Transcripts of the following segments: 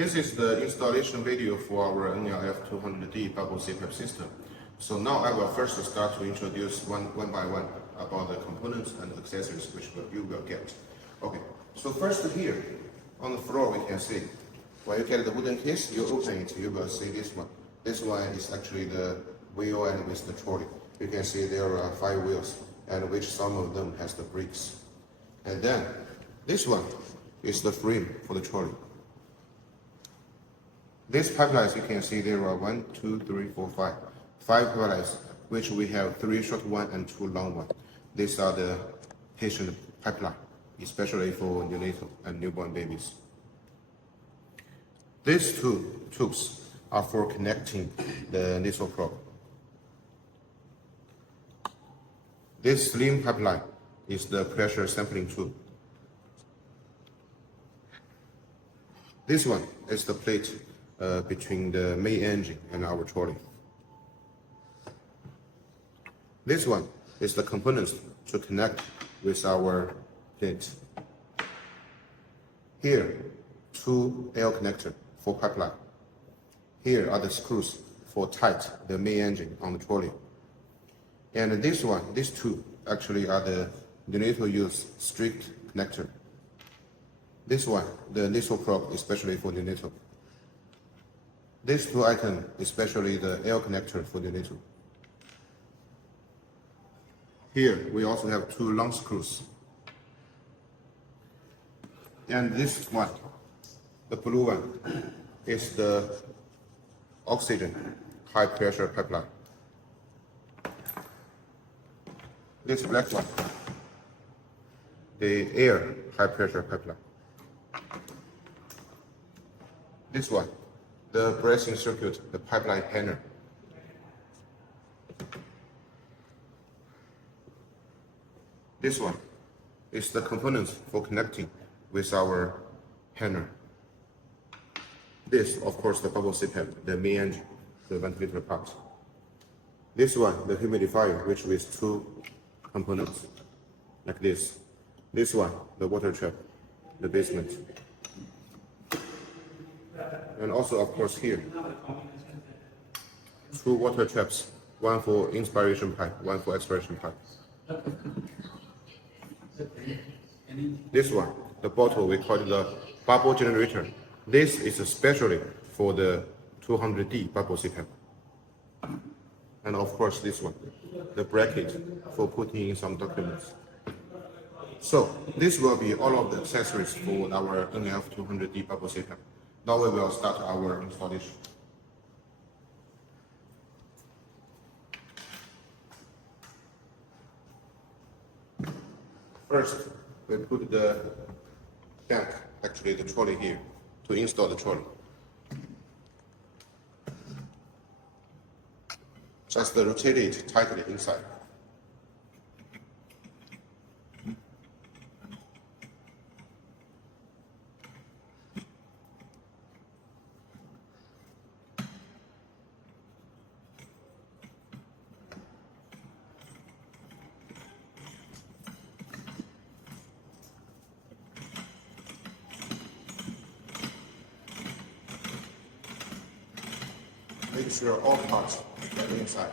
This is the installation video for our NLF200D bubble CPAP system. So now I will first start to introduce one by one about the components and accessories which you will get. Okay, so first here on the floor we can see, when you get the wooden case, you open it, you will see this one. This one is actually the wheel and with the trolley. You can see there are 5 wheels, and which some of them has the brakes. And then this one is the frame for the trolley. These pipelines, you can see there are 1, 2, 3, 4, 5. 5 pipelines, which we have 3 short ones and 2 long ones. These are the patient pipeline, especially for neonatal and newborn babies. These 2 tubes are for connecting the nasal probe. This slim pipeline is the pressure sampling tube. This one is the plate between the main engine and our trolley. This one is the components to connect with our plate. Here, 2 L connectors for pipeline. Here are the screws for tight the main engine on the trolley. And this one, these 2 actually are the neonatal use strict connector. This one, the nasal probe, especially for neonatal. These 2 items, especially the L connector for neonatal. Here, we also have 2 long screws. And this one, the blue one, is the oxygen high pressure pipeline. This black one, the air high pressure pipeline. This one, the bracing circuit, the pipeline panel. This one is the components for connecting with our panel. This, of course, the bubble CPAP, the main engine, the ventilator part. This one, the humidifier, which with 2 components, like this. This one, the water trap, the basement. And also, of course, here, 2 water traps, one for inspiration pipe, one for expiration pipe. This one, the bottle, we call it the bubble generator. This is especially for the 200D bubble CPAP. And of course, this one, the bracket for putting in some documents. So this will be all of the accessories for our NF200D bubble CPAP. Now we will start our installation. First, we put the tank, actually the trolley here, to install the trolley. Just rotate it tightly inside. Make sure all parts get inside.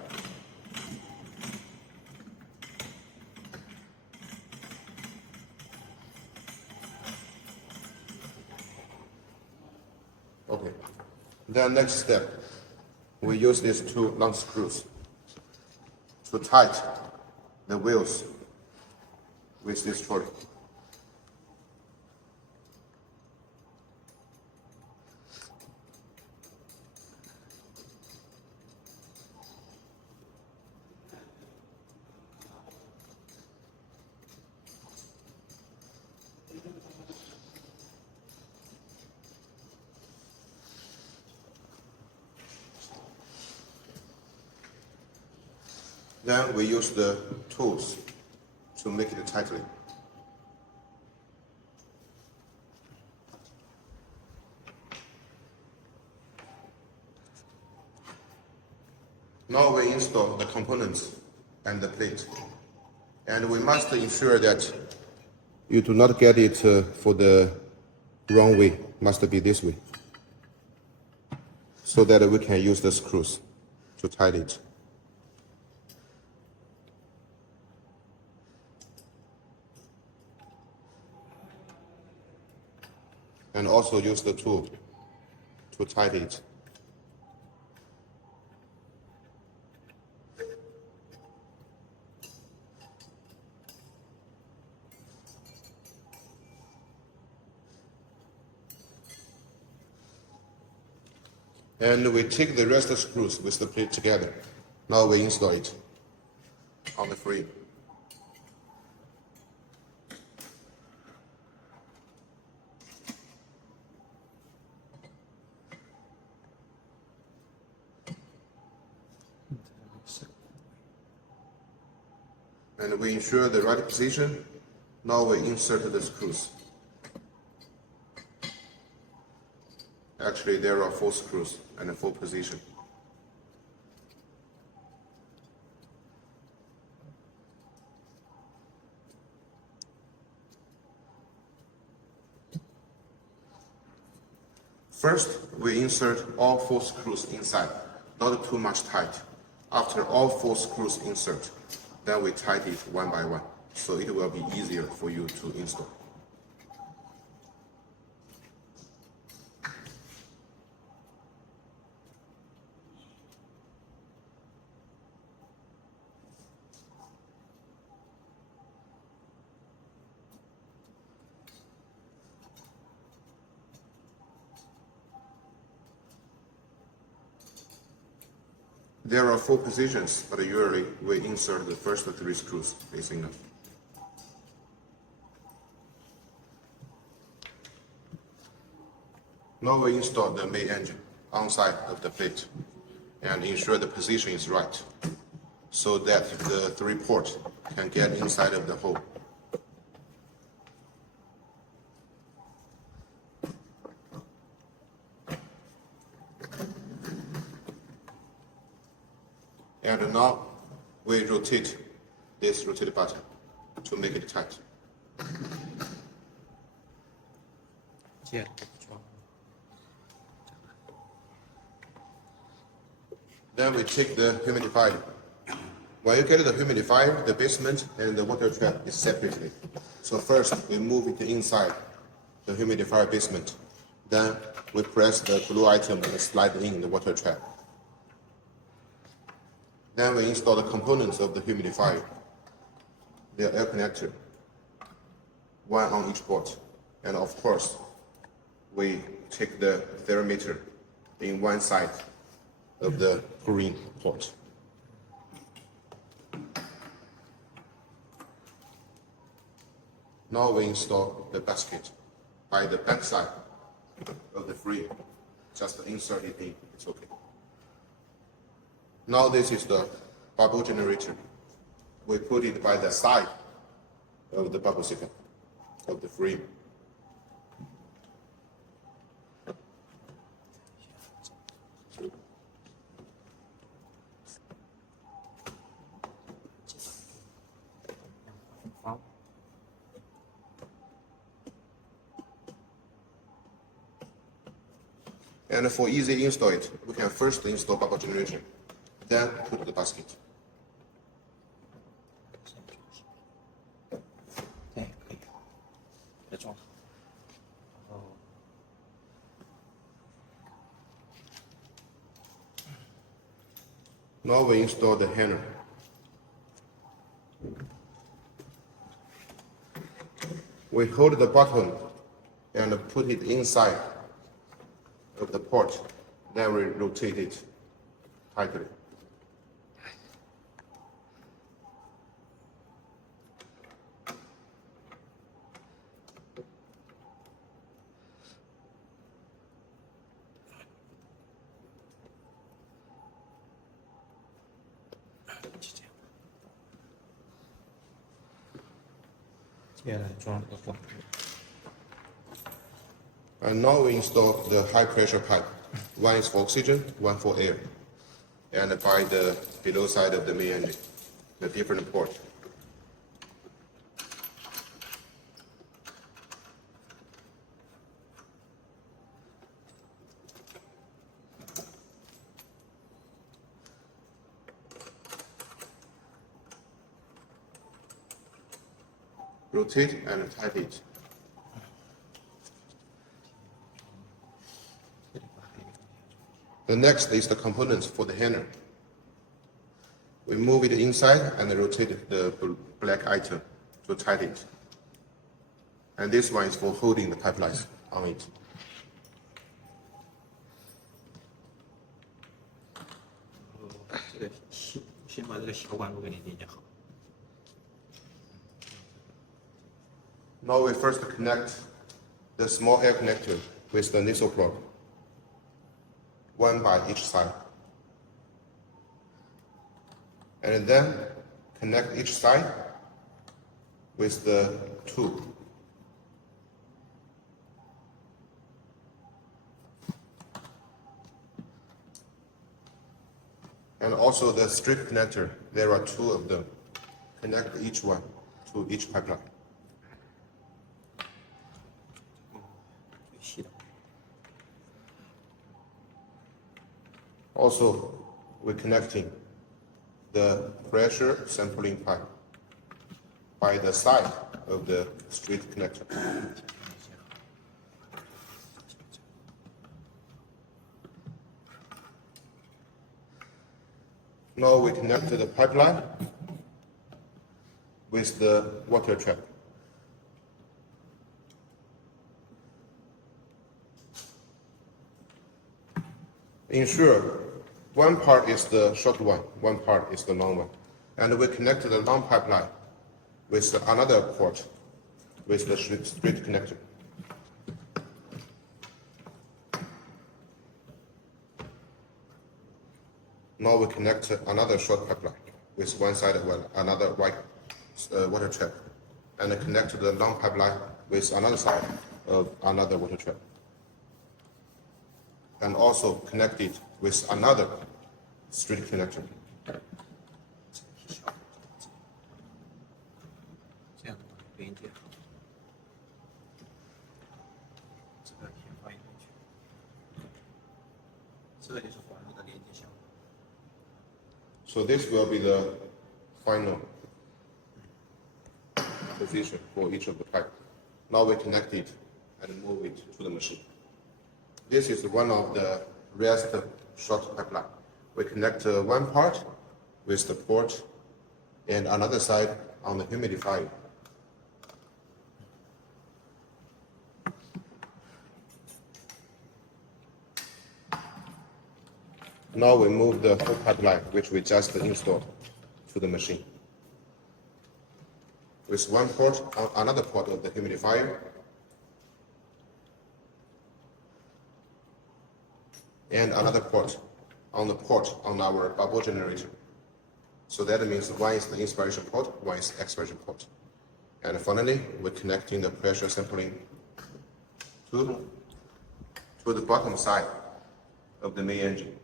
Okay. Then next step, we use these 2 long screws to tighten the wheels with this trolley. Then we use the tools to make it tightly. Now we install the components and the plate. And we must ensure that you do not get it for the wrong way, must be this way. so that we can use the screws to tighten it. And also use the tool to tighten it. And we take the rest of the screws with the plate together. Now we install it on the frame. And we ensure the right position. Now we insert the screws. Actually, there are 4 screws and a 4 position. First, we insert all 4 screws inside, not too much tight. After all 4 screws insert, then we tighten it one by one, so it will be easier for you to install. There are 4 positions, but usually we insert the first 3 screws is enough. Now we install the main engine on side of the plate and ensure the position is right so that the 3 ports can get inside of the hole. And now we rotate this rotate button to make it tight. Then we take the humidifier. When you get the humidifier, the basement and the water trap is separately. So first we move it inside the humidifier basement. Then we press the blue item and slide in the water trap. Then we install the components of the humidifier, the air connector, one on each port. And of course, we take the thermometer in one side of the green port. Now we install the basket by the back side of the frame. Just insert it in, it's okay. Now this is the bubble generator. We put it by the side of the bubble seeker of the frame. And for easy install it, we can first install bubble generator, then put the basket. Now we install the hanger. We hold the button and put it inside of the port, then we rotate it tightly. And now we install the high pressure pipe. One is for oxygen, one for air. And by the below side of the main engine, the different port. rotate and tighten it. The next is the components for the hanger. We move it inside and rotate the black item to tighten it. And this one is for holding the pipelines on it. Now we first connect the small air connector with the nasal plug, one by each side. And then connect each side with the tube. And also the strip connector, there are 2 of them. Connect each one to each pipeline. Also, we're connecting the pressure sampling pipe by the side of the straight connector. Now we connect the pipeline with the water trap. Ensure one part is the short one part is the long one. And we connect the long pipeline with another port with the straight connector. Now we connect another short pipeline with one side of another white water trap, and connect the long pipeline with another side of another water trap, and also connect it with another straight connector. So this will be the final position for each of the pipe. Now we connect it and move it to the machine. This is one of the rest short pipeline. We connect one part with the port and another side on the humidifier. Now we move the whole pipeline, which we just installed, to the machine. With one port on another port of the humidifier, and another port on our bubble generator. So that means one is the inspiration port, one is expiration port. And finally, we're connecting the pressure sampling to the bottom side of the main engine.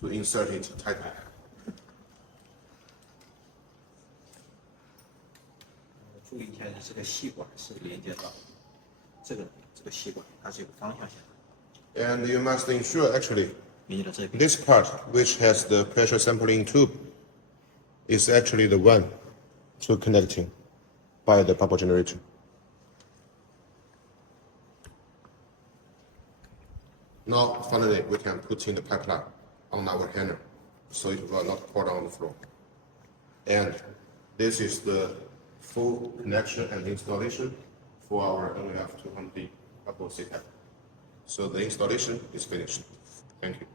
To insert it tightly. 注意一下，这个吸管是连接到这个吸管，它是有个方向性的。 And you must ensure actually 连接到这边。 this part, which has the pressure sampling tube, is actually the one to connecting by the bubble generator. Now, finally, we can put in the pipeline on our hanger, so it will not pour down on the floor. And this is the full connection and installation for our NF200 bubble C-type. So the installation is finished. Thank you.